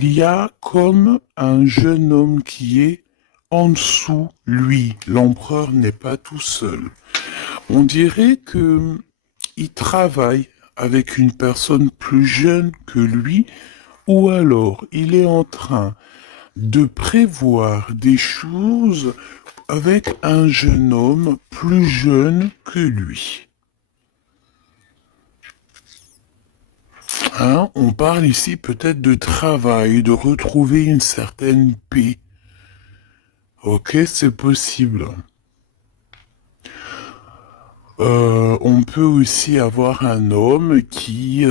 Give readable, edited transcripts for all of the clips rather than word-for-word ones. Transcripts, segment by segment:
Il y a comme un jeune homme qui est en dessous lui. L'empereur n'est pas tout seul. On dirait que il travaille avec une personne plus jeune que lui, ou alors il est en train de prévoir des choses avec un jeune homme plus jeune que lui. Hein, on parle ici peut-être de travail, de retrouver une certaine paix. Ok, c'est possible. On peut aussi avoir un homme qui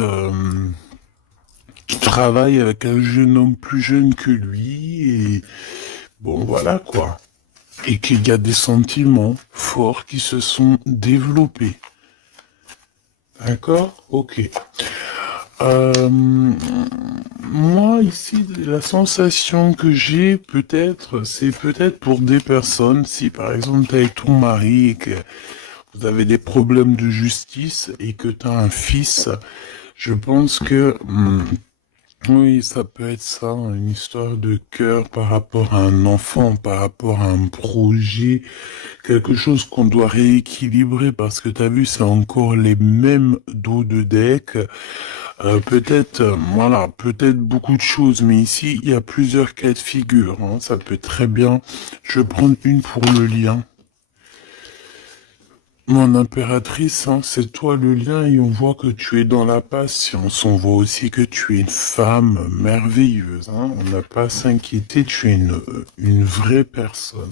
travaille avec un jeune homme plus jeune que lui et bon voilà quoi. Et qu'il y a des sentiments forts qui se sont développés. D'accord? Ok. Moi, ici, la sensation que j'ai, peut-être, c'est peut-être pour des personnes, si par exemple t'es avec ton mari et que vous avez des problèmes de justice et que t'as un fils, je pense que oui, ça peut être ça, une histoire de cœur par rapport à un enfant, par rapport à un projet, quelque chose qu'on doit rééquilibrer parce que t'as vu, c'est encore les mêmes dos de deck. Peut-être, voilà, peut-être beaucoup de choses, mais ici, il y a plusieurs cas de figure. Hein, ça peut très bien. Je vais prendre une pour le lien. Mon impératrice, hein, c'est toi le lien et on voit que tu es dans la patience. On voit aussi que tu es une femme merveilleuse. Hein, on n'a pas à s'inquiéter, tu es une vraie personne.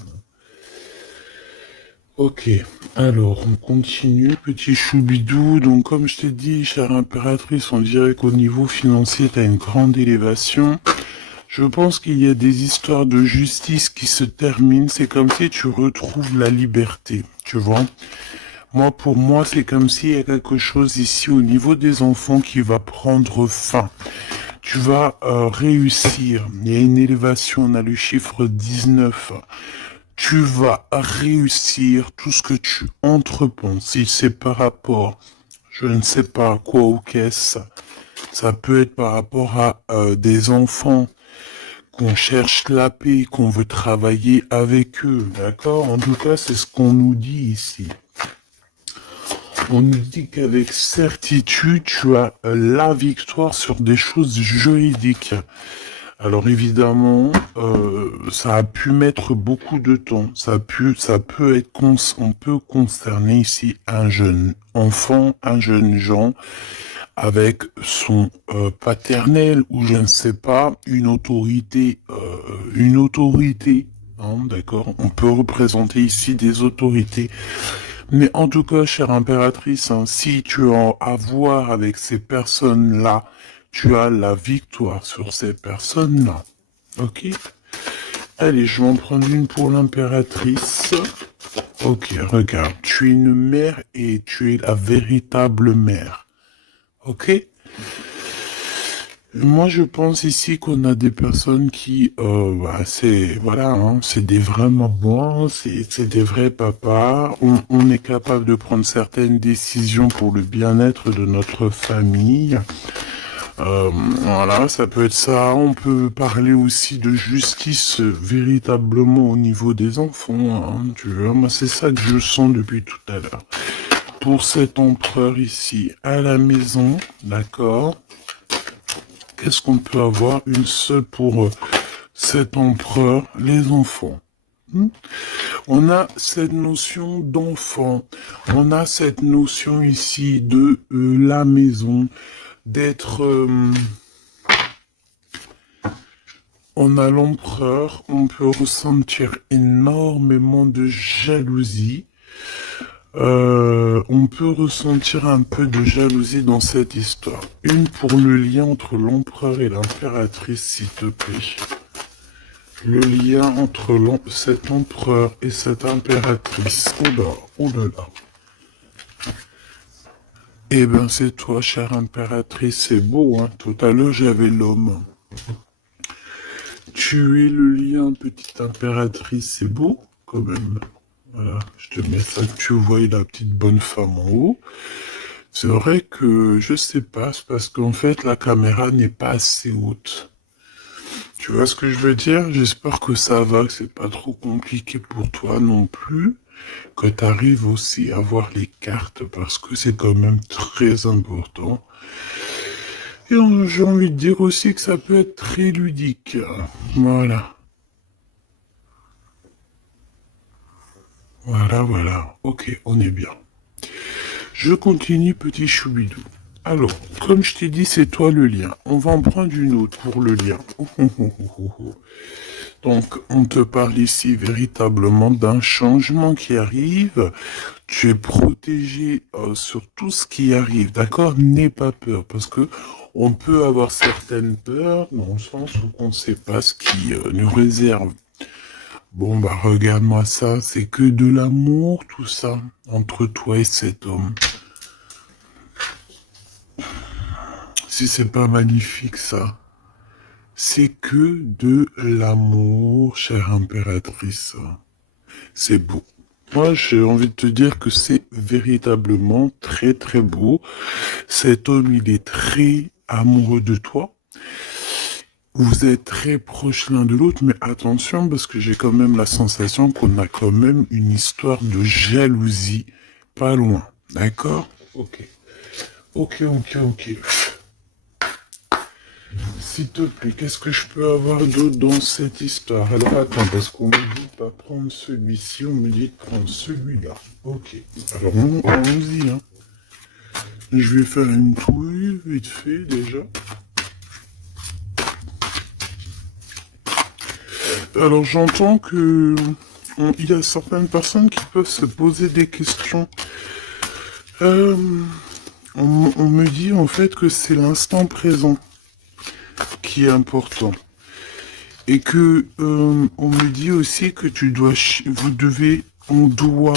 Ok, alors on continue, petit choubidou. Donc comme je t'ai dit, chère impératrice, on dirait qu'au niveau financier, tu as une grande élévation. Je pense qu'il y a des histoires de justice qui se terminent. C'est comme si tu retrouves la liberté, tu vois. Moi, pour moi, c'est comme s'il y a quelque chose ici au niveau des enfants qui va prendre fin. Tu vas réussir. Il y a une élévation, on a le chiffre 19. Tu vas réussir tout ce que tu entreprends. Si c'est par rapport, je ne sais pas à quoi ou qu'est-ce, ça peut être par rapport à des enfants qu'on cherche la paix, qu'on veut travailler avec eux, d'accord? En tout cas, c'est ce qu'on nous dit ici. On nous dit qu'avec certitude, tu as la victoire sur des choses juridiques. Alors évidemment, ça a pu mettre beaucoup de temps. Ça peut être, on peut concerner ici un jeune enfant, un jeune gens avec son paternel ou je ne sais pas une autorité. Hein, d'accord. On peut représenter ici des autorités. Mais en tout cas, chère impératrice, hein, si tu as à voir avec ces personnes-là, tu as la victoire sur ces personnes-là. Ok? Allez, je vais en prendre une pour l'impératrice. Ok, regarde, tu es une mère et tu es la véritable mère. Ok? Moi, je pense ici qu'on a des personnes qui, c'est, voilà, hein, c'est des vrais mamans, c'est des vrais papas. On est capable de prendre certaines décisions pour le bien-être de notre famille. Voilà, ça peut être ça. On peut parler aussi de justice véritablement au niveau des enfants. Hein, tu vois, moi, c'est ça que je sens depuis tout à l'heure. Pour cet empereur ici à la maison, d'accord? Qu'est-ce qu'on peut avoir? Une seule pour cet empereur, les enfants. On a cette notion d'enfant. On a cette notion ici de la maison, d'être... on a l'empereur, on peut ressentir énormément de jalousie. On peut ressentir un peu de jalousie dans cette histoire. Une pour le lien entre l'empereur et l'impératrice, s'il te plaît. Le lien entre cet empereur et cette impératrice. Oh là là. Eh ben, c'est toi, chère impératrice, c'est beau, hein. Tout à l'heure, j'avais l'homme. Tu es le lien, petite impératrice, c'est beau, quand même. Voilà, je te mets ça, que tu vois la petite bonne femme en haut. C'est vrai que, je sais pas, c'est parce qu'en fait, la caméra n'est pas assez haute. vois ce que je veux dire? J'espère que ça va, que c'est pas trop compliqué pour toi non plus, que tu arrives aussi à voir les cartes parce que c'est quand même très important. Et j'ai envie de dire aussi que ça peut être très ludique. Voilà. Voilà, voilà. Ok, on est bien. Je continue, petit choubidou. Alors, comme je t'ai dit, c'est toi le lien. On va en prendre une autre pour le lien. Donc, on te parle ici véritablement d'un changement qui arrive. Tu es protégé sur tout ce qui arrive, d'accord? N'aie pas peur, parce que on peut avoir certaines peurs dans le sens où on ne sait pas ce qui nous réserve. Bon, bah regarde-moi ça, c'est que de l'amour, tout ça, entre toi et cet homme. Si c'est pas magnifique, ça. C'est que de l'amour, chère impératrice. C'est beau. Moi, j'ai envie de te dire que c'est véritablement très très beau. Cet homme, il est très amoureux de toi. Vous êtes très proches l'un de l'autre, mais attention, parce que j'ai quand même la sensation qu'on a quand même une histoire de jalousie pas loin. D'accord? Ok. Ok, ok, ok. S'il te plaît, qu'est-ce que je peux avoir d'autre dans cette histoire? Alors attends, parce qu'on me dit de pas prendre celui-ci, on me dit de prendre celui-là. Ok. Alors allons-y, hein. Je vais faire une touille vite fait déjà. Alors j'entends que il y a certaines personnes qui peuvent se poser des questions. On me dit en fait que c'est l'instant présent qui est important. Et que on me dit aussi que on doit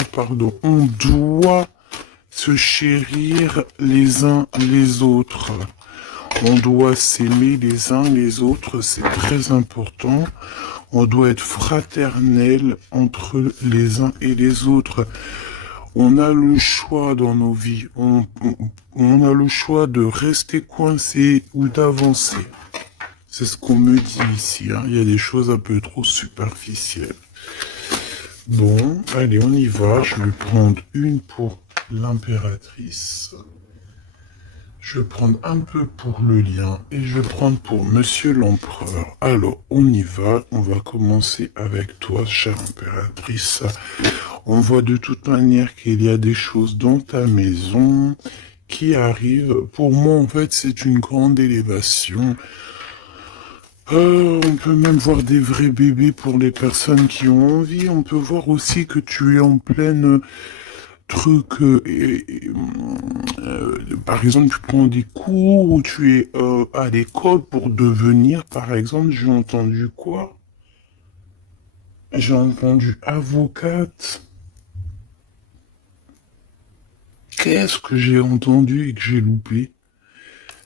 se chérir les uns les autres. On doit s'aimer les uns les autres, c'est très important. On doit être fraternel entre les uns et les autres. On a le choix dans nos vies. On a le choix de rester coincé ou d'avancer. C'est ce qu'on me dit ici. Hein. Il y a des choses un peu trop superficielles. Bon, allez, on y va. Je vais prendre une pour l'impératrice. Je vais prendre un peu pour le lien et je vais prendre pour Monsieur l'Empereur. Alors, on y va. On va commencer avec toi, chère impératrice. On voit de toute manière qu'il y a des choses dans ta maison qui arrivent. Pour moi, en fait, c'est une grande élévation. On peut même voir des vrais bébés pour les personnes qui ont envie. On peut voir aussi que tu es en pleine truc. Par exemple, tu prends des cours ou tu es à l'école pour devenir, par exemple, j'ai entendu quoi? J'ai entendu avocate. Qu'est-ce que j'ai entendu et que j'ai loupé?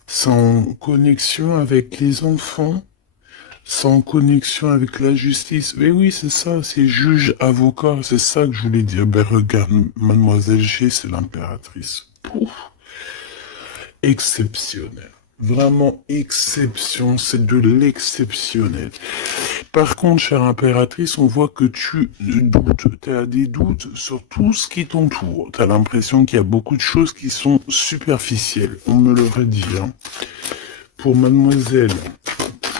C'est en connexion avec les enfants? Sans connexion avec la justice. Mais oui, c'est ça, c'est juge, avocat, c'est ça que je voulais dire. Ben regarde, mademoiselle G, c'est l'impératrice. Pouf. Exceptionnel. Vraiment exception, c'est de l'exceptionnel. Par contre, chère impératrice, on voit que tu doutes, tu as des doutes sur tout ce qui t'entoure. Tu as l'impression qu'il y a beaucoup de choses qui sont superficielles. On me l'aurait dit, hein. Pour mademoiselle,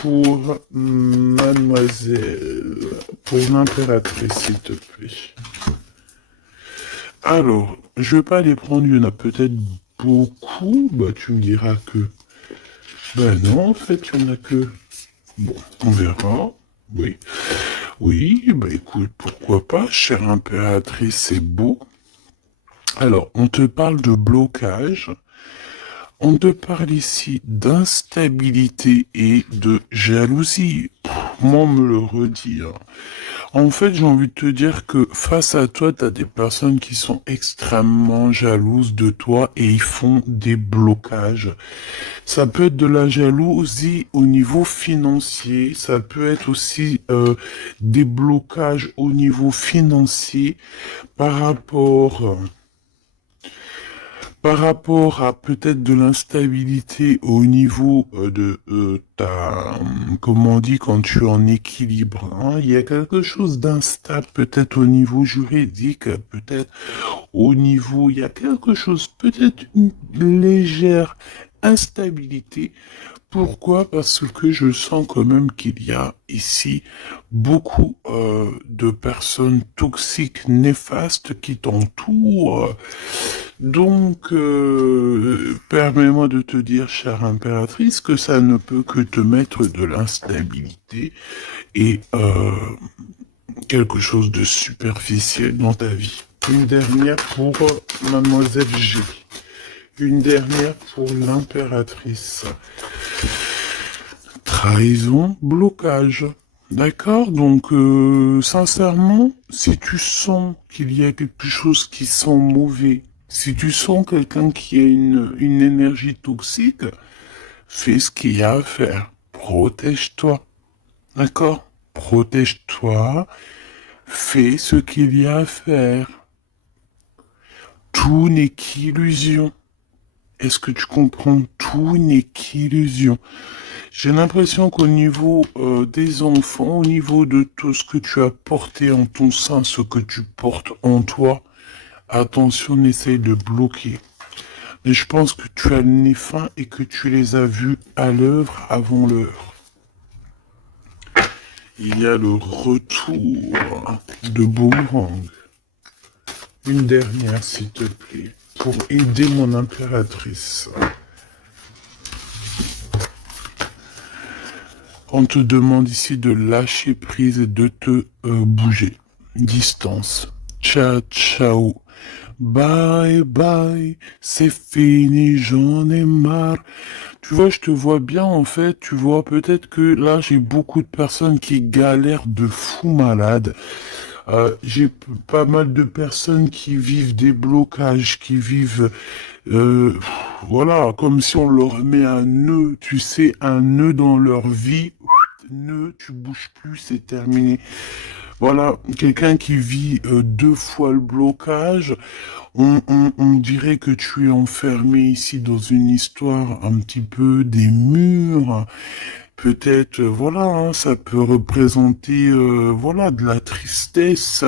pour mademoiselle, pour l'impératrice, s'il te plaît. Alors, je vais pas les prendre, il y en a peut-être beaucoup. Bah, tu me diras que... Ben non, en fait, il y en a que... Bon, on verra. Oui. Oui, bah écoute, pourquoi pas, chère impératrice, c'est beau. Alors, on te parle de blocage. On te parle ici d'instabilité et de jalousie. Moi, on me le redit. Hein. En fait, j'ai envie de te dire que face à toi, tu as des personnes qui sont extrêmement jalouses de toi et ils font des blocages. Ça peut être de la jalousie au niveau financier, ça peut être aussi des blocages au niveau financier par rapport par rapport à peut-être de l'instabilité au niveau de ta, comment on dit, quand tu es en équilibre, hein, il y a quelque chose d'instable peut-être au niveau juridique, peut-être au niveau, il y a quelque chose, peut-être une légère instabilité. Pourquoi? Parce que je sens quand même qu'il y a ici beaucoup de personnes toxiques, néfastes qui t'entourent. Donc, permets-moi de te dire, chère impératrice, que ça ne peut que te mettre de l'instabilité et quelque chose de superficiel dans ta vie. Une dernière pour Mademoiselle G. Une dernière pour l'impératrice. Trahison, blocage. D'accord? Donc, sincèrement, si tu sens qu'il y a quelque chose qui sent mauvais, si tu sens quelqu'un qui a une énergie toxique, fais ce qu'il y a à faire. Protège-toi. D'accord? Protège-toi. Fais ce qu'il y a à faire. Tout n'est qu'illusion. Est-ce que tu comprends? Tout n'est qu'illusion. J'ai l'impression qu'au niveau des enfants, au niveau de tout ce que tu as porté en ton sein, ce que tu portes en toi, attention, n'essaye de bloquer. Mais je pense que tu as le nez fin et que tu les as vus à l'œuvre avant l'heure. Il y a le retour de Boomerang. Une dernière, s'il te plaît, pour aider mon impératrice. On te demande ici de lâcher prise et de te bouger. Distance. Ciao, ciao. Bye, bye. C'est fini, j'en ai marre. Tu vois, je te vois bien, en fait. Tu vois, peut-être que là, j'ai beaucoup de personnes qui galèrent de fou malade. J'ai pas mal de personnes qui vivent des blocages, qui vivent, euh, voilà, comme si on leur met un nœud, tu sais, un nœud dans leur vie. Nœud, tu bouges plus, c'est terminé. Voilà, quelqu'un qui vit deux fois le blocage, on dirait que tu es enfermé ici dans une histoire un petit peu des murs. Peut-être, voilà, hein, ça peut représenter, voilà, de la tristesse.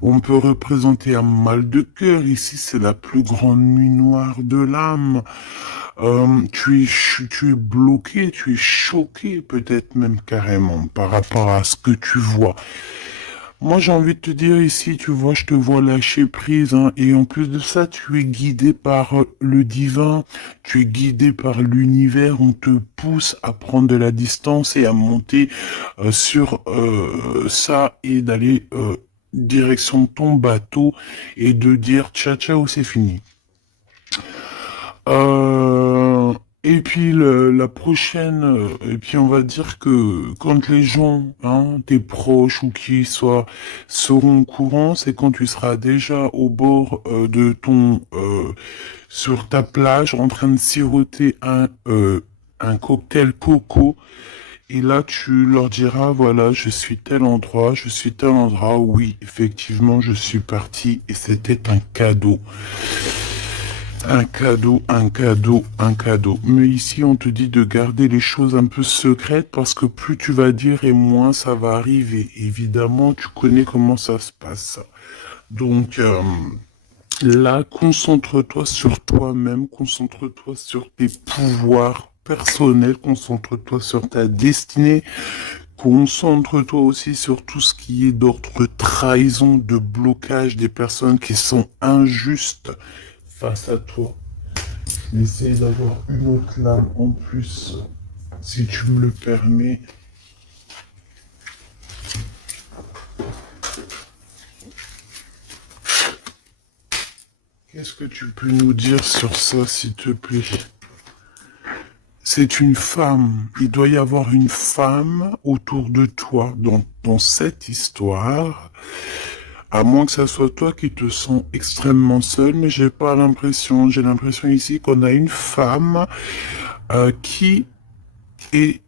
On peut représenter un mal de cœur. Ici, c'est la plus grande nuit noire de l'âme. Tu es bloqué, tu es choqué, peut-être même carrément, par rapport à ce que tu vois. Moi, j'ai envie de te dire ici, tu vois, je te vois lâcher prise, hein, et en plus de ça, tu es guidé par le divin, tu es guidé par l'univers, on te pousse à prendre de la distance et à monter sur ça et d'aller direction ton bateau et de dire ciao ciao, c'est fini. Euh, et puis la prochaine, et puis on va dire que quand les gens, hein, tes proches ou qui soient, seront au courant, c'est quand tu seras déjà au bord de ton, sur ta plage, en train de siroter un cocktail coco. Et là, tu leur diras, voilà, je suis tel endroit, je suis tel endroit. Oui, effectivement, je suis parti et c'était un cadeau. Un cadeau, un cadeau, un cadeau. Mais ici, on te dit de garder les choses un peu secrètes parce que plus tu vas dire et moins ça va arriver. Évidemment, tu connais comment ça se passe. Donc, là, concentre-toi sur toi-même, concentre-toi sur tes pouvoirs personnels, concentre-toi sur ta destinée, concentre-toi aussi sur tout ce qui est d'ordre trahison, de blocage des personnes qui sont injustes face à toi. Essaye d'avoir une autre lame en plus, si tu me le permets. Qu'est-ce que tu peux nous dire sur ça, s'il te plaît? C'est une femme. Il doit y avoir une femme autour de toi dans cette histoire. À moins que ça soit toi qui te sens extrêmement seul, mais j'ai pas l'impression. J'ai l'impression ici qu'on a une femme qui est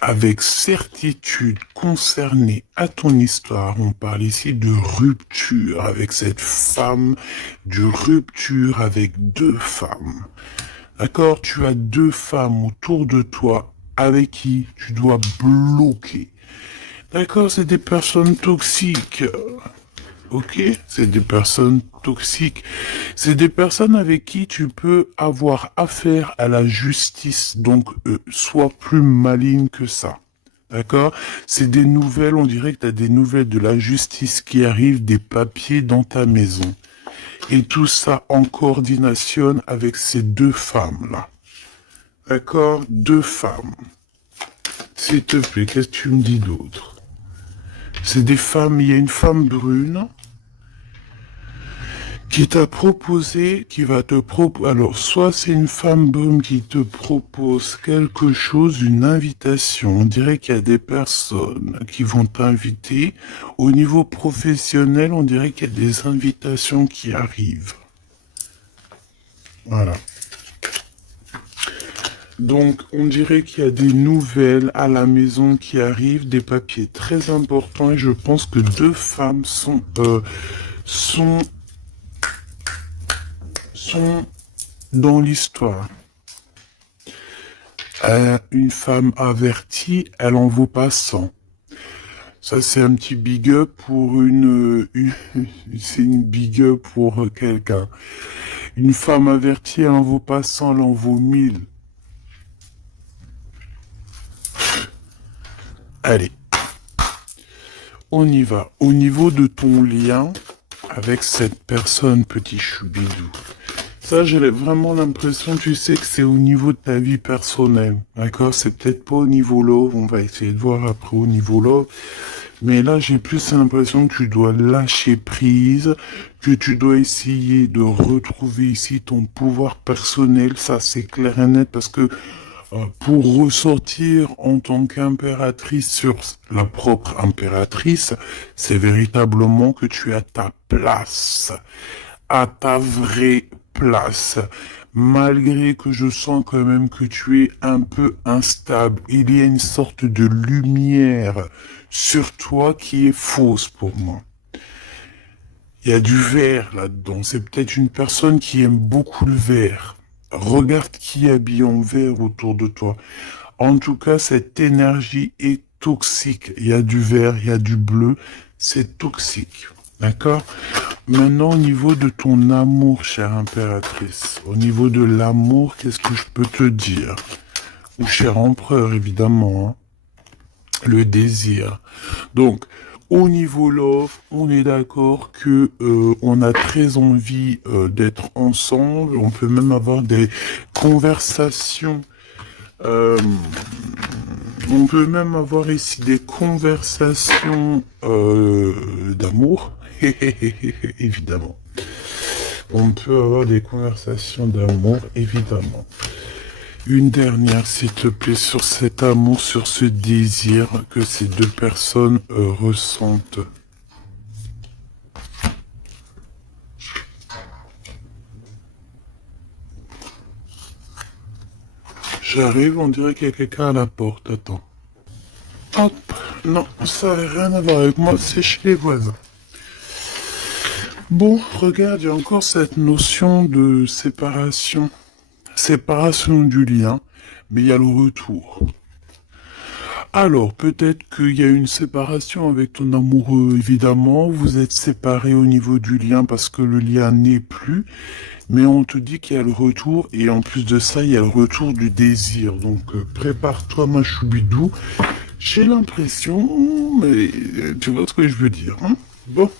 avec certitude concernée à ton histoire. On parle ici de rupture avec cette femme, de rupture avec deux femmes. D'accord? Tu as deux femmes autour de toi avec qui tu dois bloquer. D'accord? C'est des personnes toxiques. Ok? C'est des personnes toxiques. C'est des personnes avec qui tu peux avoir affaire à la justice. Donc, sois plus maligne que ça. D'accord? C'est des nouvelles, on dirait que tu as des nouvelles de la justice qui arrivent, des papiers dans ta maison. Et tout ça en coordination avec ces deux femmes-là. D'accord? Deux femmes. S'il te plaît, qu'est-ce que tu me dis d'autre? C'est des femmes, il y a une femme brune qui t'a proposé, qui va te proposer, alors soit c'est une femme brune qui te propose quelque chose, une invitation, on dirait qu'il y a des personnes qui vont t'inviter, au niveau professionnel, on dirait qu'il y a des invitations qui arrivent. Voilà. Donc, on dirait qu'il y a des nouvelles à la maison qui arrivent, des papiers très importants, et je pense que deux femmes sont dans l'histoire. Une femme avertie, elle en vaut pas 100. Ça, c'est un petit big up pour c'est une big up pour quelqu'un. Une femme avertie, elle en vaut pas 100, elle en vaut 1000. Allez, on y va. Au niveau de ton lien avec cette personne, petit choubidou, ça, j'ai vraiment l'impression, tu sais, que c'est au niveau de ta vie personnelle. D'accord? C'est peut-être pas au niveau love, on va essayer de voir après au niveau love. Mais là, j'ai plus l'impression que tu dois lâcher prise, que tu dois essayer de retrouver ici ton pouvoir personnel. Ça, c'est clair et net parce que pour ressortir en tant qu'impératrice sur la propre impératrice, c'est véritablement que tu as ta place, à ta vraie place. Malgré que je sens quand même que tu es un peu instable, il y a une sorte de lumière sur toi qui est fausse pour moi. Il y a du vert là-dedans. C'est peut-être une personne qui aime beaucoup le vert. Regarde qui est habillé en vert autour de toi. En tout cas, cette énergie est toxique. Il y a du vert, il y a du bleu. C'est toxique. D'accord? Maintenant, au niveau de ton amour, chère impératrice, au niveau de l'amour, qu'est-ce que je peux te dire? Ou cher empereur, évidemment, hein? Le désir. Donc, au niveau love, on est d'accord que on a très envie d'être ensemble. On peut même avoir des conversations. On peut même avoir ici des conversations d'amour. Évidemment. On peut avoir des conversations d'amour, évidemment. Une dernière, s'il te plaît, sur cet amour, sur ce désir que ces deux personnes ressentent. J'arrive, on dirait qu'il y a quelqu'un à la porte. Attends. Hop. Non, ça n'a rien à voir avec moi, c'est chez les voisins. Bon, regarde, il y a encore cette notion de séparation. Séparation du lien, mais il y a le retour. Alors, peut-être qu'il y a une séparation avec ton amoureux, évidemment. Vous êtes séparés au niveau du lien parce que le lien n'est plus. Mais on te dit qu'il y a le retour. Et en plus de ça, il y a le retour du désir. Donc, prépare-toi, ma choubidou. J'ai l'impression, mais tu vois ce que je veux dire, hein? Bon.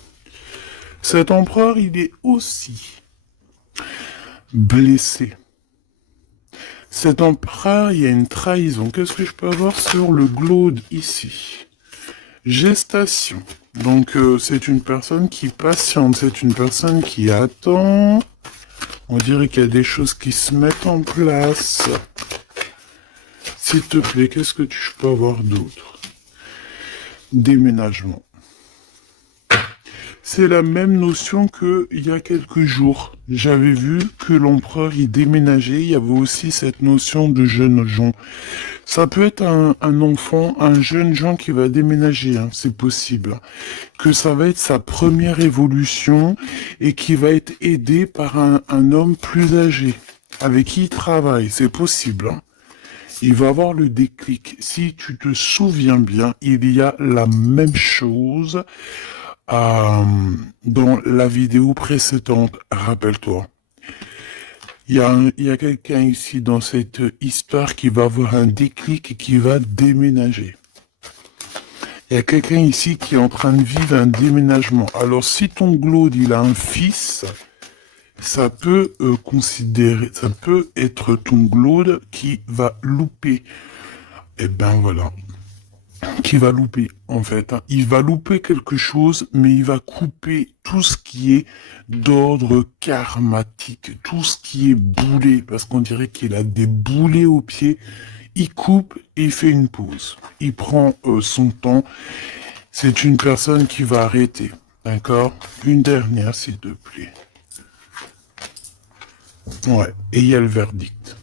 Cet empereur, il est aussi blessé. Cet empereur, il y a une trahison. Qu'est-ce que je peux avoir sur le glaude ici? Gestation. Donc, c'est une personne qui patiente. C'est une personne qui attend. On dirait qu'il y a des choses qui se mettent en place. S'il te plaît, qu'est-ce que je peux avoir d'autre? Déménagement. C'est la même notion que il y a quelques jours. J'avais vu que l'empereur y déménageait. Il y avait aussi cette notion de jeunes gens. Ça peut être un enfant, un jeune gens qui va déménager, hein, c'est possible. Que ça va être sa première évolution et qui va être aidé par un homme plus âgé avec qui il travaille. C'est possible, hein. Il va avoir le déclic. Si tu te souviens bien, il y a la même chose euh, dans la vidéo précédente, rappelle-toi. Il y a quelqu'un ici dans cette histoire qui va avoir un déclic et qui va déménager. Il y a quelqu'un ici qui est en train de vivre un déménagement. Alors si ton glaude, il a un fils, ça peut ça peut être ton glaude qui va louper. Eh ben voilà. Qui va louper, en fait, hein. Il va louper quelque chose, mais il va couper tout ce qui est d'ordre karmatique, tout ce qui est boulé, parce qu'on dirait qu'il a des boulets aux pieds. Il coupe et il fait une pause. Il prend son temps. C'est une personne qui va arrêter, d'accord? Une dernière, s'il te plaît. Ouais, et il y a le verdict.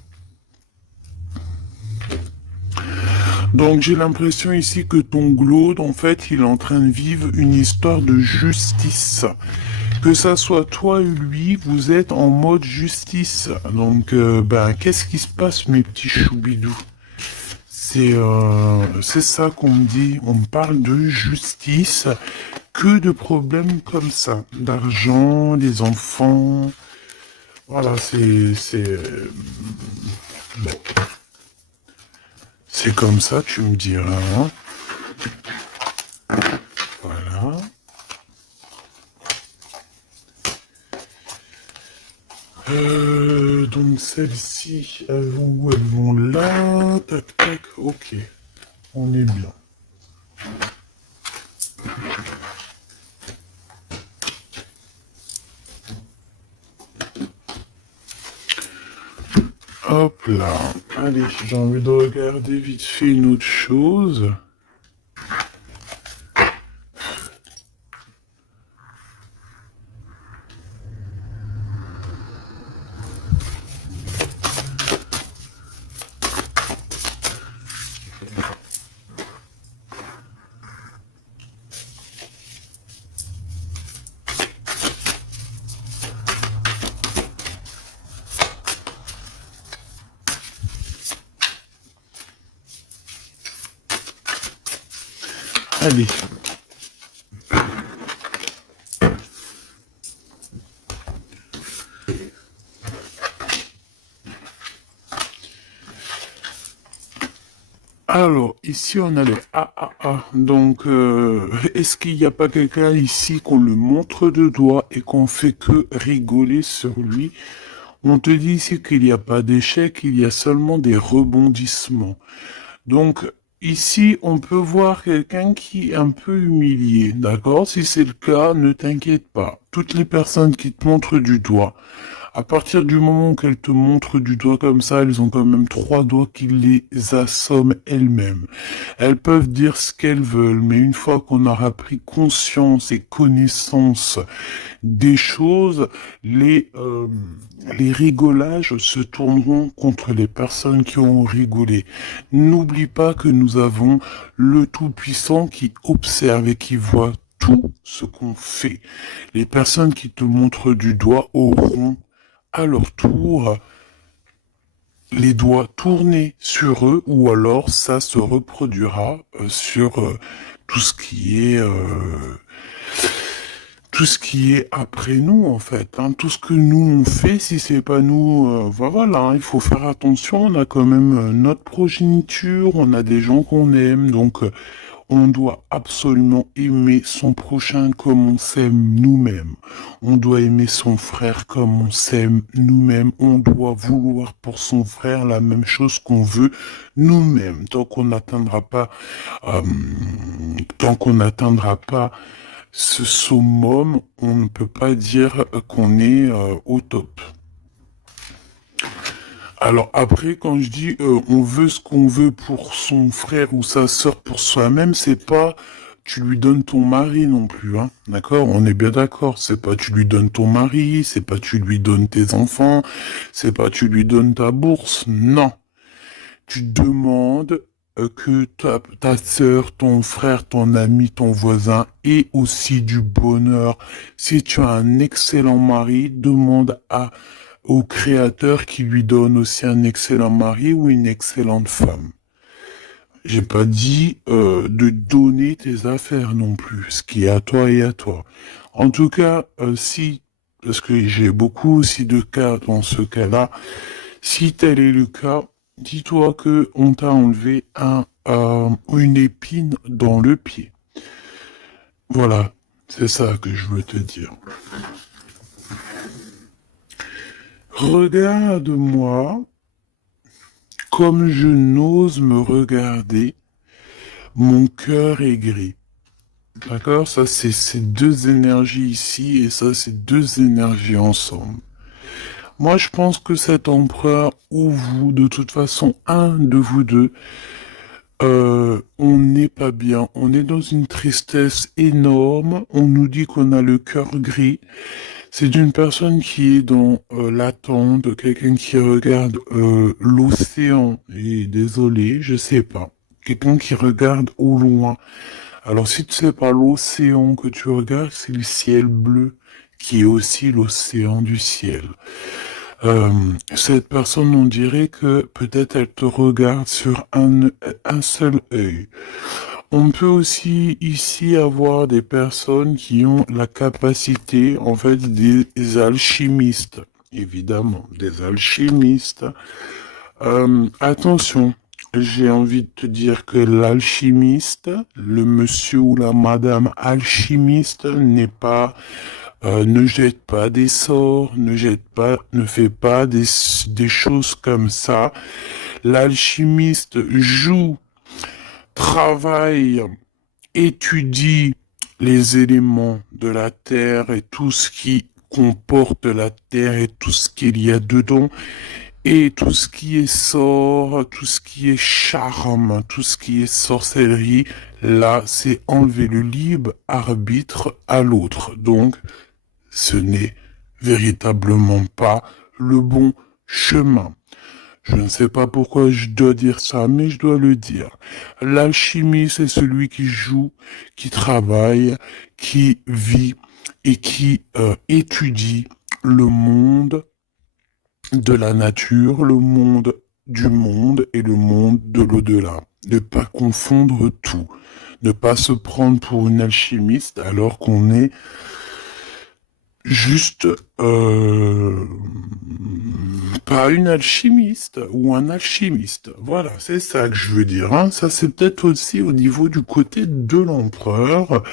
Donc j'ai l'impression ici que ton glaude, en fait, il est en train de vivre une histoire de justice. Que ça soit toi ou lui, vous êtes en mode justice. Donc, ben, qu'est-ce qui se passe, mes petits choubidous? C'est ça qu'on me dit. On me parle de justice. Que de problèmes comme ça. D'argent, des enfants. Voilà, bon. C'est comme ça, tu me diras, hein. Voilà. Donc celles-ci, elles vont où? Elles vont là, tac tac, ok. On est bien. Hop là. Allez, j'ai envie de regarder vite fait une autre chose. Allez. Alors, ici, on a le AAA. Donc, est-ce qu'il n'y a pas quelqu'un ici qu'on le montre de doigt et qu'on fait que rigoler sur lui? On te dit ici qu'il n'y a pas d'échec, il y a seulement des rebondissements. Donc, ici, on peut voir quelqu'un qui est un peu humilié, d'accord? Si c'est le cas, ne t'inquiète pas. Toutes les personnes qui te montrent du doigt, à partir du moment qu'elles te montrent du doigt comme ça, elles ont quand même trois doigts qui les assomment elles-mêmes. Elles peuvent dire ce qu'elles veulent, mais une fois qu'on aura pris conscience et connaissance des choses, les rigolages se tourneront contre les personnes qui ont rigolé. N'oublie pas que nous avons le Tout-Puissant qui observe et qui voit tout ce qu'on fait. Les personnes qui te montrent du doigt auront à leur tour les doigts tournés sur eux, ou alors ça se reproduira sur tout ce qui est après nous, en fait, hein. Tout ce que nous on fait, si c'est pas nous, voilà, hein, il faut faire attention. On a quand même notre progéniture, on a des gens qu'on aime, donc on doit absolument aimer son prochain comme on s'aime nous-mêmes. On doit aimer son frère comme on s'aime nous-mêmes. On doit vouloir pour son frère la même chose qu'on veut nous-mêmes. Euh, tant qu'on n'atteindra pas ce summum, on ne peut pas dire qu'on est au top. Alors après, quand je dis on veut ce qu'on veut pour son frère ou sa sœur pour soi-même, c'est pas tu lui donnes ton mari non plus, hein. D'accord? On est bien d'accord. C'est pas tu lui donnes ton mari, c'est pas tu lui donnes tes enfants, c'est pas tu lui donnes ta bourse. Non. Tu demandes que ta sœur, ton frère, ton ami, ton voisin ait aussi du bonheur. Si tu as un excellent mari, demande au créateur qui lui donne aussi un excellent mari ou une excellente femme. J'ai pas dit de donner tes affaires non plus, ce qui est à toi et à toi. En tout cas, si, parce que j'ai beaucoup aussi de cas dans ce cas-là, si tel est le cas, dis-toi que on t'a enlevé une épine dans le pied. Voilà, c'est ça que je veux te dire. Regarde-moi comme je n'ose me regarder. Mon cœur est gris. D'accord? Ça, c'est ces deux énergies ici et ça, c'est deux énergies ensemble. Moi, je pense que cet empereur ou vous, de toute façon, un de vous deux, on n'est pas bien. On est dans une tristesse énorme. On nous dit qu'on a le cœur gris. C'est d'une personne qui est dans l'attente, quelqu'un qui regarde l'océan. Et désolé, je sais pas. Quelqu'un qui regarde au loin. Alors si tu sais pas l'océan que tu regardes, c'est le ciel bleu qui est aussi l'océan du ciel. Cette personne, on dirait que peut-être elle te regarde sur un seul œil. On peut aussi ici avoir des personnes qui ont la capacité, en fait, des alchimistes. Évidemment, des alchimistes. Attention, j'ai envie de te dire que l'alchimiste, le monsieur ou la madame alchimiste n'est pas ne jette pas des sorts, ne fait pas des choses comme ça. L'alchimiste joue, travaille, étudie les éléments de la terre et tout ce qui comporte la terre et tout ce qu'il y a dedans. Et tout ce qui est sort, tout ce qui est charme, tout ce qui est sorcellerie, là, c'est enlever le libre arbitre à l'autre. Donc, ce n'est véritablement pas le bon chemin. Je ne sais pas pourquoi je dois dire ça, mais je dois le dire. L'alchimie, c'est celui qui joue, qui travaille, qui vit et qui étudie le monde de la nature, le monde du monde et le monde de l'au-delà. Ne pas confondre tout. Ne pas se prendre pour une alchimiste alors qu'on est juste pas une alchimiste ou un alchimiste. Voilà, c'est ça que je veux dire. Hein. Ça, c'est peut-être aussi au niveau du côté de l'empereur.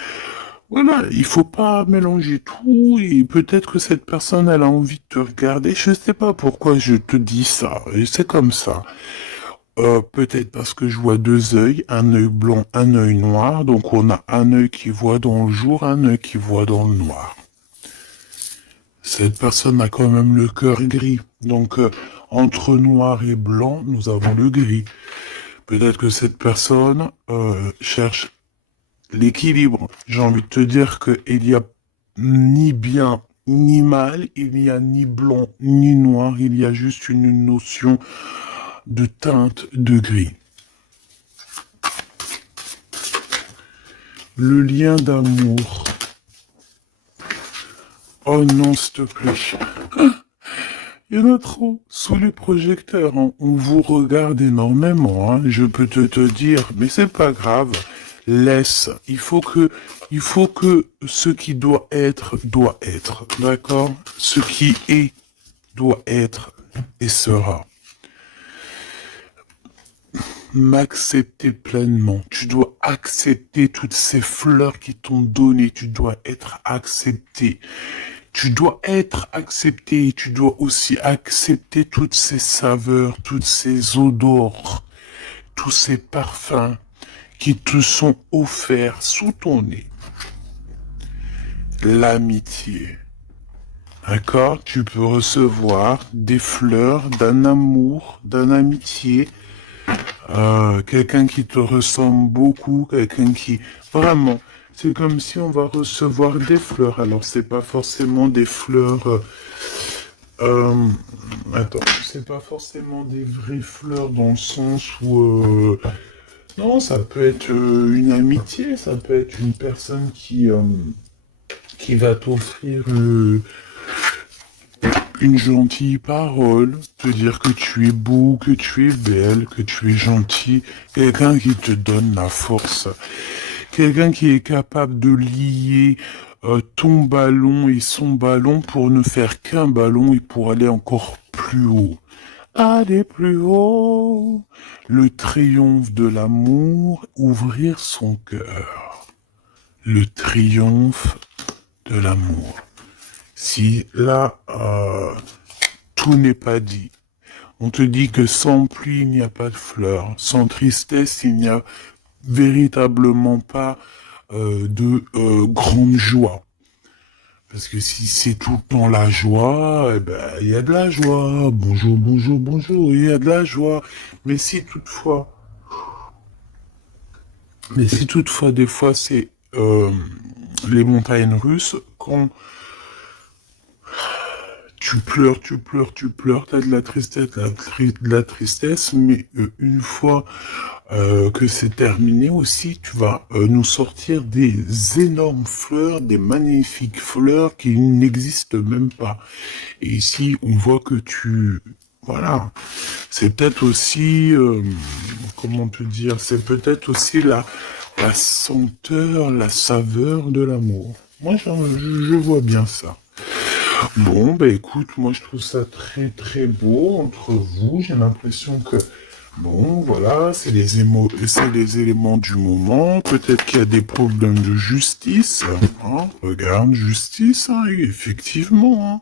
Voilà, il faut pas mélanger tout et peut-être que cette personne, elle a envie de te regarder. Je sais pas pourquoi je te dis ça. Et c'est comme ça. Peut-être parce que je vois deux œils, un œil blanc, un œil noir. Donc on a un œil qui voit dans le jour, un œil qui voit dans le noir. Cette personne a quand même le cœur gris. Donc, entre noir et blanc, nous avons le gris. Peut-être que cette personne cherche l'équilibre. J'ai envie de te dire qu'il n'y a ni bien ni mal, il n'y a ni blanc ni noir, il y a juste une notion de teinte de gris. Le lien d'amour. Oh non, s'il te plaît. Il y en a trop. Sous les projecteurs, hein. On vous regarde énormément. Hein. Je peux te dire, mais c'est pas grave. Laisse. Il faut que ce qui doit être, d'accord? Ce qui est, doit être et sera. M'accepter pleinement. Tu dois accepter toutes ces fleurs qui t'ont donné. Tu dois être accepté. Tu dois être accepté, tu dois aussi accepter toutes ces saveurs, toutes ces odeurs, tous ces parfums qui te sont offerts sous ton nez. L'amitié. D'accord? Tu peux recevoir des fleurs d'un amour, d'une amitié quelqu'un qui te ressemble beaucoup, quelqu'un qui... Vraiment, c'est comme si on va recevoir des fleurs. Alors, c'est pas forcément des fleurs... euh, attends, c'est pas forcément des vraies fleurs dans le sens où... non, ça peut être une amitié, ça peut être une personne qui va t'offrir une gentille parole, te dire que tu es beau, que tu es belle, que tu es gentil, quelqu'un qui te donne la force, quelqu'un qui est capable de lier ton ballon et son ballon pour ne faire qu'un ballon et pour aller encore plus haut. Aller plus haut, le triomphe de l'amour, ouvrir son cœur. Le triomphe de l'amour. Si là, tout n'est pas dit. On te dit que sans pluie, il n'y a pas de fleurs. Sans tristesse, il n'y a véritablement pas de grande joie. Parce que si c'est tout le temps la joie, eh ben, il y a de la joie. Bonjour, bonjour, bonjour, il y a de la joie. Mais si toutefois, des fois, c'est les montagnes russes, quand tu pleures, tu pleures, tu pleures, t'as de la tristesse, de la tristesse, mais une fois que c'est terminé aussi, tu vas nous sortir des énormes fleurs, des magnifiques fleurs qui n'existent même pas. Et ici, on voit que voilà, c'est peut-être aussi, comment te dire, c'est peut-être aussi la senteur, la saveur de l'amour. Moi, je vois bien ça. Bon, bah écoute, moi je trouve ça très très beau entre vous. J'ai l'impression que, bon, voilà, c'est les éléments du moment. Peut-être qu'il y a des problèmes de justice. Hein. Regarde, justice, hein, effectivement. Hein.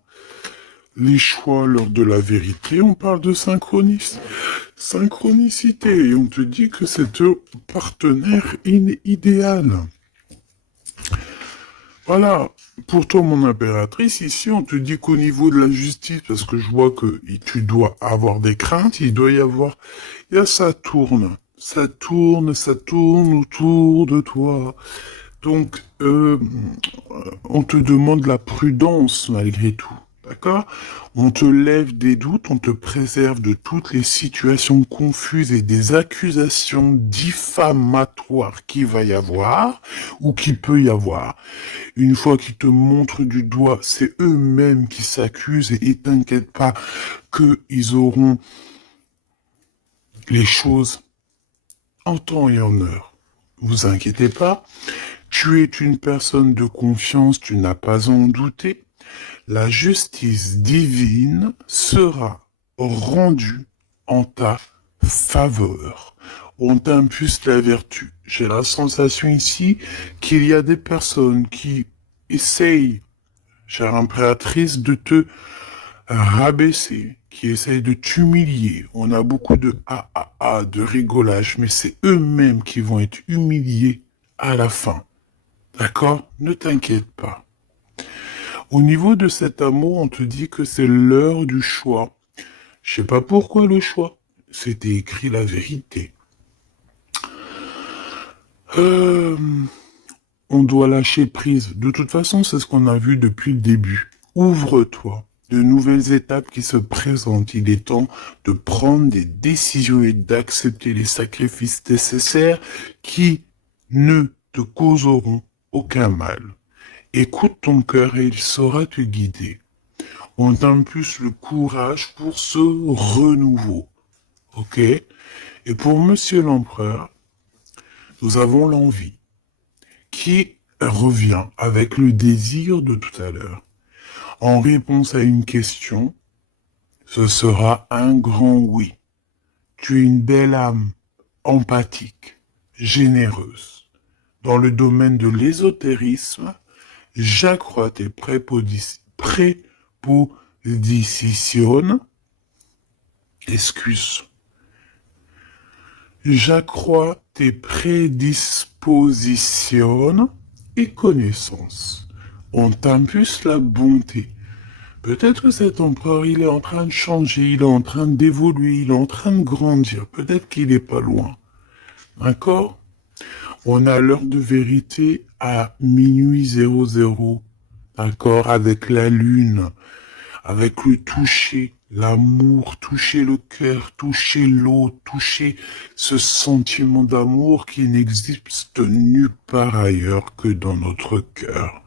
Les choix lors de la vérité, on parle de synchronicité. Et on te dit que c'est un partenaire idéal. Voilà. Pour toi, mon impératrice, ici, on te dit qu'au niveau de la justice, parce que je vois que tu dois avoir des craintes, il doit y avoir, ça tourne. Ça tourne, ça tourne autour de toi. Donc, on te demande la prudence malgré tout. D'accord? On te lève des doutes, on te préserve de toutes les situations confuses et des accusations diffamatoires qu'il va y avoir ou qu'il peut y avoir. Une fois qu'ils te montrent du doigt, c'est eux-mêmes qui s'accusent et t'inquiète pas qu'ils auront les choses en temps et en heure. Vous inquiétez pas. Tu es une personne de confiance, tu n'as pas à en douter. La justice divine sera rendue en ta faveur. On t'impulse la vertu. J'ai la sensation ici qu'il y a des personnes qui essayent, chère impératrice, de te rabaisser, qui essayent de t'humilier. On a beaucoup de de rigolage, mais c'est eux-mêmes qui vont être humiliés à la fin. D'accord? Ne t'inquiète pas. Au niveau de cet amour, on te dit que c'est l'heure du choix. Je sais pas pourquoi le choix. C'était écrit la vérité. On doit lâcher prise. De toute façon, c'est ce qu'on a vu depuis le début. Ouvre-toi. De nouvelles étapes qui se présentent. Il est temps de prendre des décisions et d'accepter les sacrifices nécessaires qui ne te causeront aucun mal. Écoute ton cœur et il saura te guider. On t'impulse le courage pour ce renouveau. Ok? Et pour Monsieur l'Empereur, nous avons l'envie qui revient avec le désir de tout à l'heure. En réponse à une question, ce sera un grand oui. Tu es une belle âme, empathique, généreuse. Dans le domaine de l'ésotérisme, j'accrois tes prépositions, j'accrois tes prédispositions et connaissances. On t'impulse la bonté. Peut-être que cet empereur, il est en train de changer, il est en train d'évoluer, il est en train de grandir. Peut-être qu'il est pas loin. D'accord? On a l'heure de vérité à minuit 00. D'accord? Avec la lune, avec le toucher, l'amour, toucher le cœur, toucher l'eau, toucher ce sentiment d'amour qui n'existe nulle part ailleurs que dans notre cœur.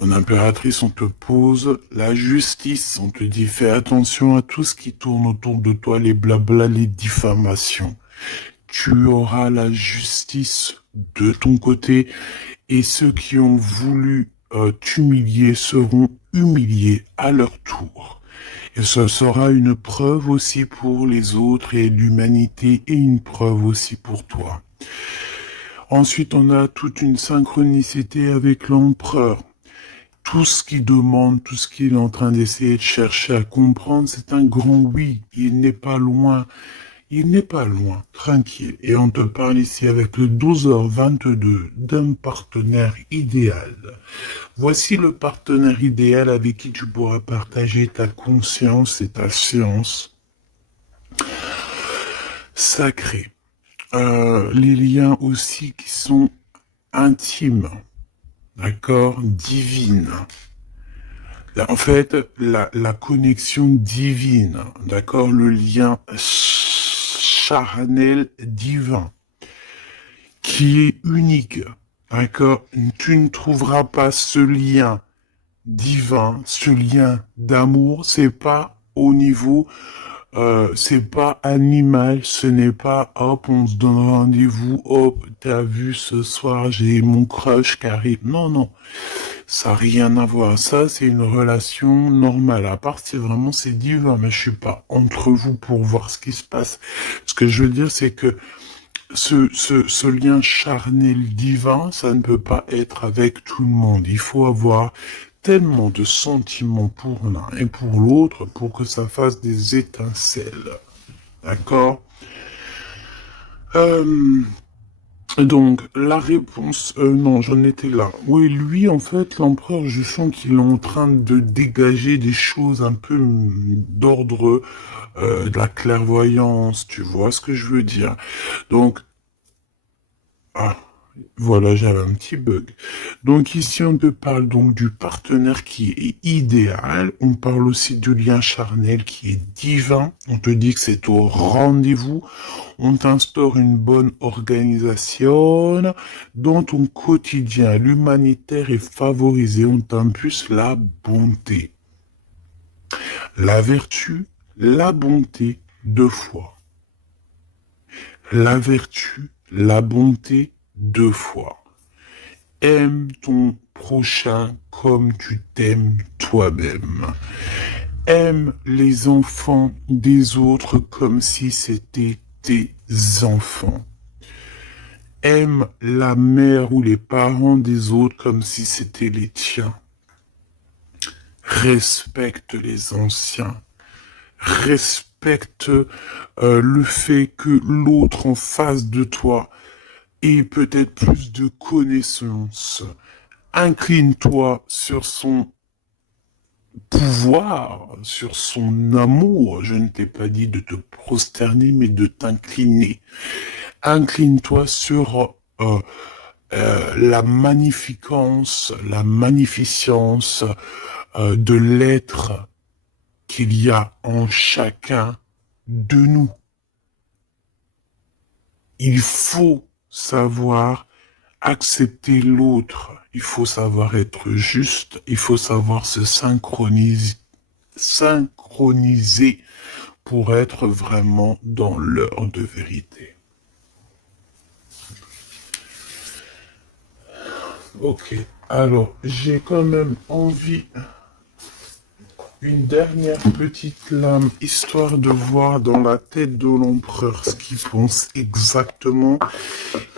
Mon impératrice, on te pose la justice, on te dit fais attention à tout ce qui tourne autour de toi, les blabla, les diffamations. Tu auras la justice de ton côté et ceux qui ont voulu t'humilier seront humiliés à leur tour. Et ce sera une preuve aussi pour les autres et l'humanité et une preuve aussi pour toi. Ensuite, on a toute une synchronicité avec l'empereur. Tout ce qu'il demande, tout ce qu'il est en train d'essayer de chercher à comprendre, c'est un grand oui. Il n'est pas loin. Il n'est pas loin. Tranquille. Et on te parle ici avec le 12h22 d'un partenaire idéal. Voici le partenaire idéal avec qui tu pourras partager ta conscience et ta science sacrée. Les liens aussi qui sont intimes. D'accord? Divine. En fait, la connexion divine, d'accord? Le lien charnel divin, qui est unique, d'accord? Tu ne trouveras pas ce lien divin, ce lien d'amour, c'est pas au niveau c'est pas animal, ce n'est pas hop, on se donne rendez-vous, hop, t'as vu ce soir, j'ai mon crush qui arrive. Non, non, ça n'a rien à voir. Ça, c'est une relation normale. À part si vraiment c'est divin, mais je suis pas entre vous pour voir ce qui se passe. Ce que je veux dire, c'est que ce lien charnel divin, ça ne peut pas être avec tout le monde. Il faut avoir tellement de sentiments pour l'un et pour l'autre pour que ça fasse des étincelles. D'accord? Donc, la réponse... non, j'en étais là. Oui, lui, en fait, l'empereur, je sens qu'il est en train de dégager des choses un peu d'ordre de la clairvoyance, tu vois ce que je veux dire. Donc, ah, voilà, j'avais un petit bug. Donc ici, on te parle donc du partenaire qui est idéal. On parle aussi du lien charnel qui est divin. On te dit que c'est au rendez-vous. On t'instaure une bonne organisation. Dans ton quotidien, l'humanitaire est favorisé. On t'impulse la bonté. La vertu, la bonté, deux fois. La vertu, la bonté, deux fois. Aime ton prochain comme tu t'aimes toi-même. Aime les enfants des autres comme si c'était tes enfants. Aime la mère ou les parents des autres comme si c'était les tiens. Respecte les anciens. Respecte le fait que l'autre en face de toi ait peut-être plus de connaissances. Incline-toi sur son pouvoir, sur son amour. Je ne t'ai pas dit de te prosterner, mais de t'incliner. Incline-toi sur la magnificence, la magnificence de l'être qu'il y a en chacun de nous. Il faut savoir accepter l'autre. Il faut savoir être juste. Il faut savoir se synchroniser pour être vraiment dans l'heure de vérité. Ok. Alors, j'ai quand même envie une dernière petite lame, histoire de voir dans la tête de l'empereur ce qu'il pense exactement.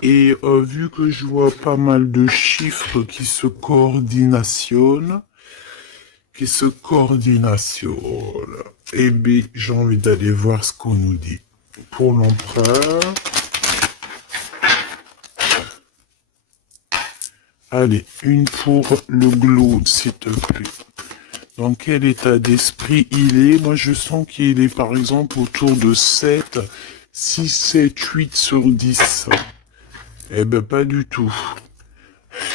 Et vu que je vois pas mal de chiffres qui se coordinationnent, eh bien, j'ai envie d'aller voir ce qu'on nous dit. Pour l'empereur... Allez, une pour le globe, s'il te plaît. dans quel état d'esprit il est. Moi, je sens qu'il est, par exemple, autour de 7, 6, 7, 8 sur 10. Eh ben, pas du tout.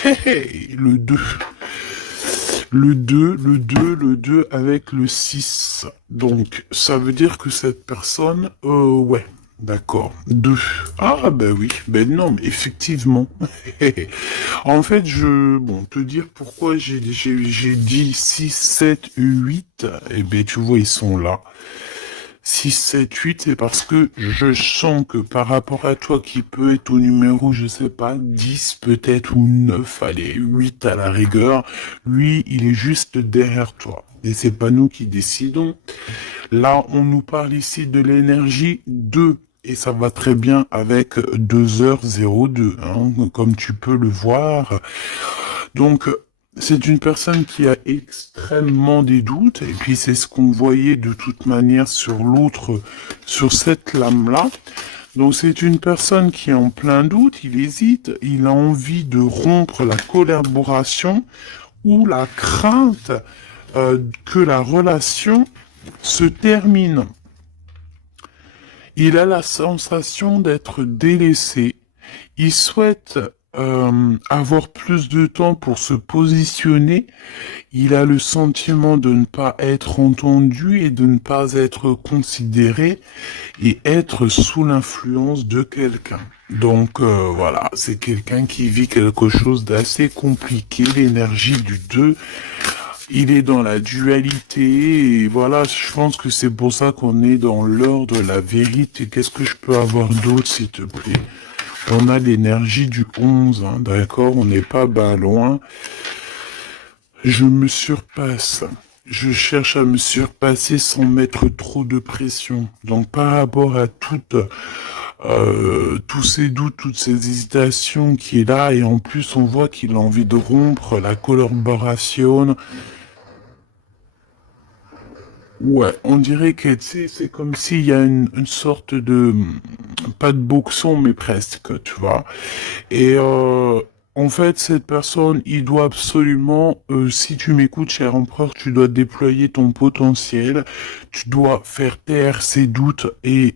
Le 2. Le deux avec le 6. Donc, ça veut dire que cette personne, ouais, d'accord, 2. Ah, ben oui, ben non, mais effectivement. En fait, bon, te dire pourquoi j'ai dit 6, 7, 8, eh ben, tu vois, ils sont là. 6, 7, 8, c'est parce que je sens que par rapport à toi qui peut être au numéro, je sais pas, 10 peut-être ou 9, allez, 8 à la rigueur, lui, il est juste derrière toi. Et c'est pas nous qui décidons. Là, on nous parle ici de l'énergie 2. Et ça va très bien avec 2h02, hein, comme tu peux le voir. Donc, c'est une personne qui a extrêmement des doutes, et puis c'est ce qu'on voyait de toute manière sur l'autre, sur cette lame-là. Donc c'est une personne qui est en plein doute, il hésite, il a envie de rompre la collaboration ou la crainte que la relation se termine. Il a la sensation d'être délaissé. Il souhaite avoir plus de temps pour se positionner. Il a le sentiment de ne pas être entendu et de ne pas être considéré et être sous l'influence de quelqu'un. Donc voilà, c'est quelqu'un qui vit quelque chose d'assez compliqué, l'énergie du 2. Il est dans la dualité et voilà, je pense que c'est pour ça qu'on est dans l'heure de la vérité. Qu'est-ce que je peux avoir d'autre, s'il te plaît? On a l'énergie du 11, hein, d'accord? On n'est pas loin. Je me surpasse. Je cherche à me surpasser sans mettre trop de pression. Donc par rapport à tous ces doutes, toutes ces hésitations qui est là, et en plus on voit qu'il a envie de rompre la collaboration. Ouais, on dirait que c'est comme s'il y a une sorte de, pas de boxon, mais presque, tu vois. Et en fait, cette personne, il doit absolument, si tu m'écoutes, cher empereur, tu dois déployer ton potentiel, tu dois faire taire ses doutes et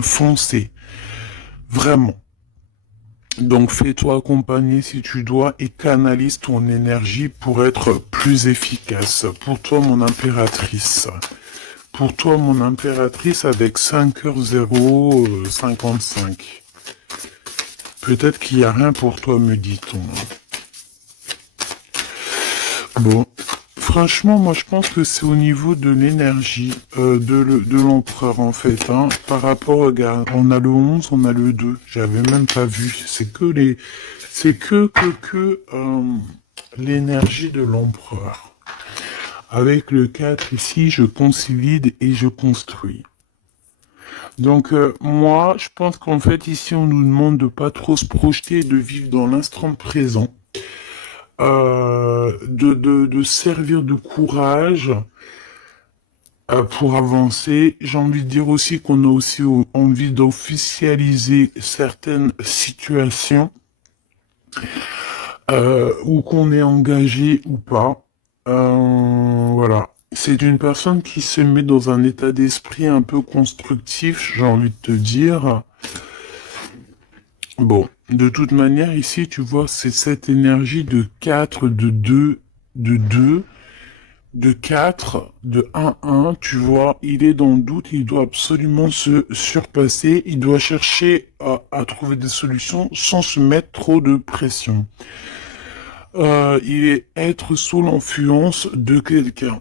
foncer, vraiment. Donc fais-toi accompagner si tu dois et canalise ton énergie pour être plus efficace. Pour toi, mon impératrice. Pour toi, mon impératrice, avec 5h055. Peut-être qu'il n'y a rien pour toi, me dit-on. Bon. Franchement, moi, je pense que c'est au niveau de l'énergie de l'empereur, en fait. Hein. Par rapport, regarde, on a le 11, on a le 2. J'avais même pas vu. C'est que l'énergie de l'empereur. Avec le 4 ici, je consolide et je construis. Donc, moi, je pense qu'en fait, ici, on nous demande de pas trop se projeter et de vivre dans l'instant présent. De servir de courage pour avancer. J'ai envie de dire aussi qu'on a aussi envie d'officialiser certaines situations ou qu'on est engagé ou pas. Voilà. C'est une personne qui se met dans un état d'esprit un peu constructif, j'ai envie de te dire. Bon, de toute manière, ici, tu vois, c'est cette énergie de 4, de 2, de 4, de 1, tu vois, il est dans le doute, il doit absolument se surpasser, il doit chercher à trouver des solutions sans se mettre trop de pression. Il est être sous l'influence de quelqu'un.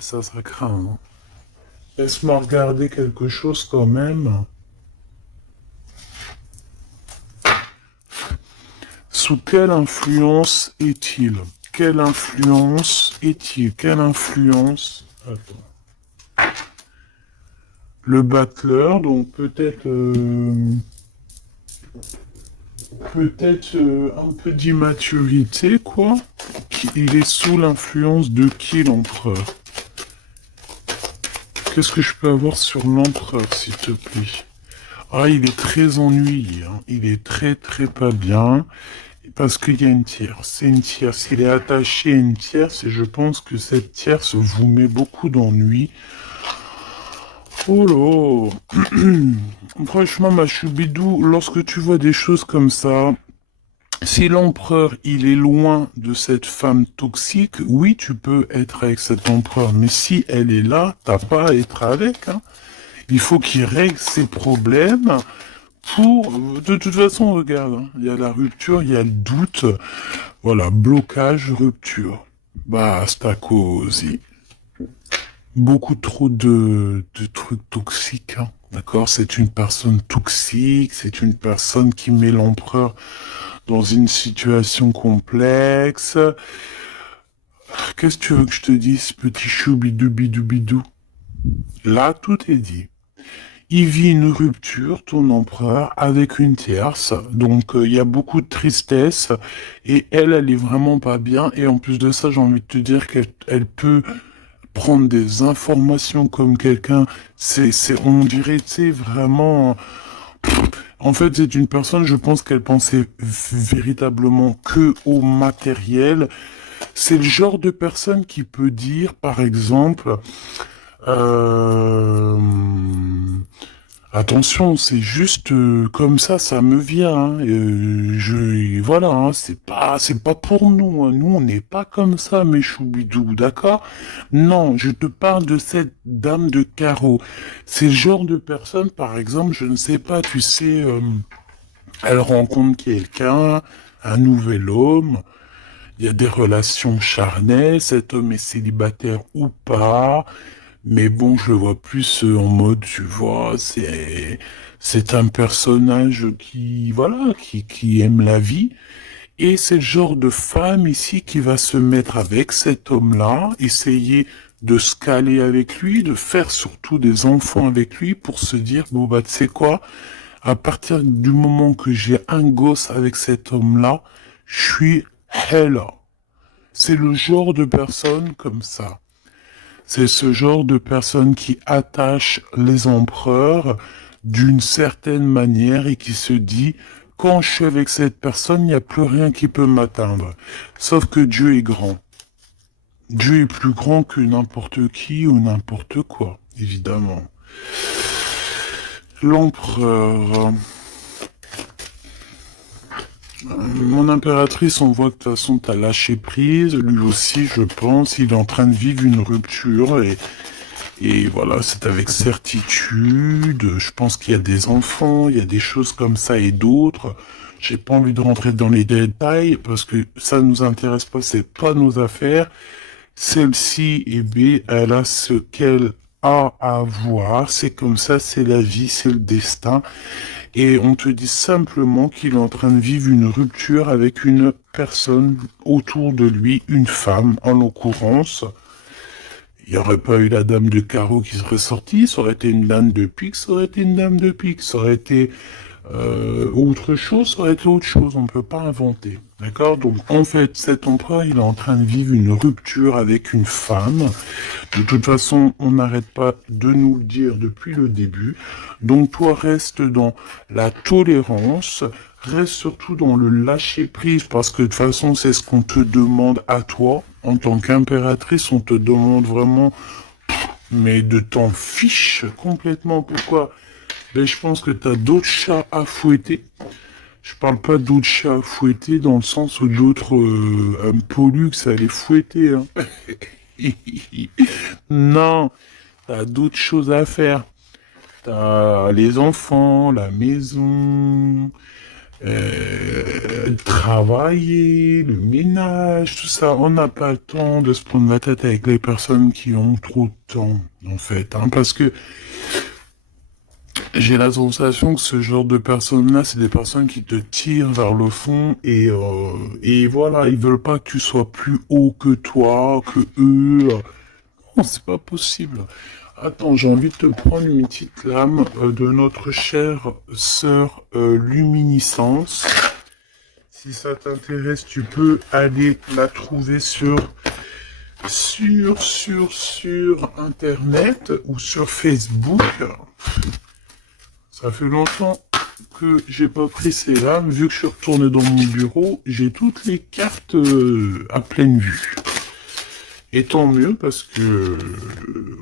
Ça craint, hein. Laisse-moi regarder quelque chose quand même. Sous quelle influence est-il? Quelle influence est-il? Quelle influence? Attends. Le battleur, donc peut-être un peu d'immaturité, quoi. Il est sous l'influence de qui, l'empereur? Qu'est-ce que je peux avoir sur l'empereur, s'il te plaît? Ah, il est très ennuyé, hein. Il est très très pas bien. parce qu'il y a une tierce. C'est une tierce. Il est attaché à une tierce et je pense que cette tierce vous met beaucoup d'ennuis. Oh là. Franchement, ma choubidou, lorsque tu vois des choses comme ça, si l'empereur, il est loin de cette femme toxique, oui, tu peux être avec cet empereur. Mais si elle est là, t'as pas à être avec, hein. Il faut qu'il règle ses problèmes pour... De toute façon, regarde, hein, il y a la rupture, il y a le doute. Voilà, blocage, rupture. Basta così. Beaucoup trop de trucs toxiques, hein. D'accord? C'est une personne toxique, c'est une personne qui met l'empereur dans une situation complexe. Qu'est-ce que tu veux que je te dise, petit chou bidou bidou bidou? Là, tout est dit. Il vit une rupture, ton empereur, avec une tierce. Donc, il y a beaucoup de tristesse. Et elle est vraiment pas bien. Et en plus de ça, j'ai envie de te dire qu'elle peut prendre des informations comme quelqu'un. On dirait, tu sais, vraiment... En fait, c'est une personne, je pense qu'elle pensait véritablement que au matériel. C'est le genre de personne qui peut dire, par exemple, euh, attention, c'est juste comme ça me vient. Hein, voilà, hein, c'est pas pour nous. Hein, nous, on n'est pas comme ça, mes choubidous, d'accord? Non, je te parle de cette dame de carreau. C'est le genre de personne, par exemple, je ne sais pas, tu sais, elle rencontre quelqu'un, un nouvel homme. Il y a des relations charnelles, cet homme est célibataire ou pas, mais bon, je le vois plus en mode, tu vois, c'est un personnage qui aime la vie, et c'est le genre de femme ici qui va se mettre avec cet homme-là, essayer de se caler avec lui, de faire surtout des enfants avec lui pour se dire, bon bah tu sais quoi, à partir du moment que j'ai un gosse avec cet homme-là, je suis hella. C'est le genre de personne comme ça. C'est ce genre de personne qui attache les empereurs d'une certaine manière et qui se dit, quand je suis avec cette personne, il n'y a plus rien qui peut m'atteindre. Sauf que Dieu est grand. Dieu est plus grand que n'importe qui ou n'importe quoi, évidemment. L'empereur... Mon impératrice, on voit que de toute façon, t'as lâché prise. Lui aussi, je pense, il est en train de vivre une rupture et voilà, c'est avec certitude. Je pense qu'il y a des enfants, il y a des choses comme ça et d'autres. J'ai pas envie de rentrer dans les détails parce que ça nous intéresse pas, c'est pas nos affaires. Celle-ci, eh bien, elle a ce qu'elle a à voir. C'est comme ça, c'est la vie, c'est le destin. Et on te dit simplement qu'il est en train de vivre une rupture avec une personne autour de lui, une femme en l'occurrence. Il n'y aurait pas eu la dame de carreau qui serait sortie, ça aurait été une dame de pique, ça aurait été une dame de pique, ça aurait été autre chose, ça aurait été autre chose, on ne peut pas inventer. D'accord? Donc en fait, cet empereur, il est en train de vivre une rupture avec une femme. De toute façon, on n'arrête pas de nous le dire depuis le début. Donc toi, reste dans la tolérance, reste surtout dans le lâcher-prise, parce que de toute façon, c'est ce qu'on te demande à toi. En tant qu'impératrice, on te demande vraiment, mais de t'en fiche complètement. Pourquoi? Ben, je pense que t'as d'autres chats à fouetter. Je parle pas d'autres chats à fouetter dans le sens où d'autres pollux à les fouetter. Hein. Non, t'as d'autres choses à faire. T'as les enfants, la maison, travailler, le ménage, tout ça. On n'a pas le temps de se prendre la tête avec les personnes qui ont trop de temps, en fait. Hein, parce que j'ai la sensation que ce genre de personnes-là, c'est des personnes qui te tirent vers le fond et voilà, ils veulent pas que tu sois plus haut que toi, que eux. Non, c'est pas possible. Attends, j'ai envie de te prendre une petite lame de notre chère sœur Luminiscence. Si ça t'intéresse, tu peux aller la trouver sur Internet ou sur Facebook. Ça fait longtemps que j'ai pas pris celle-là. Vu que je suis retourné dans mon bureau, j'ai toutes les cartes à pleine vue. Et tant mieux parce que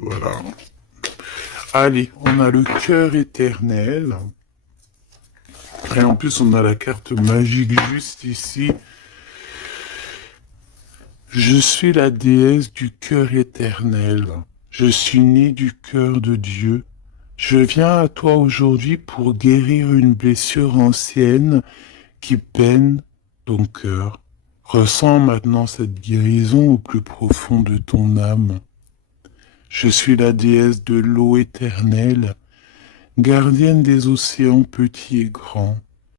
voilà. Allez, on a le cœur éternel. Et en plus, on a la carte magique juste ici. Je suis la déesse du cœur éternel. Je suis née du cœur de Dieu. Je viens à toi aujourd'hui pour guérir une blessure ancienne qui peine ton cœur. Ressens maintenant cette guérison au plus profond de ton âme. Je suis la déesse de l'eau éternelle, gardienne des océans petits et grands.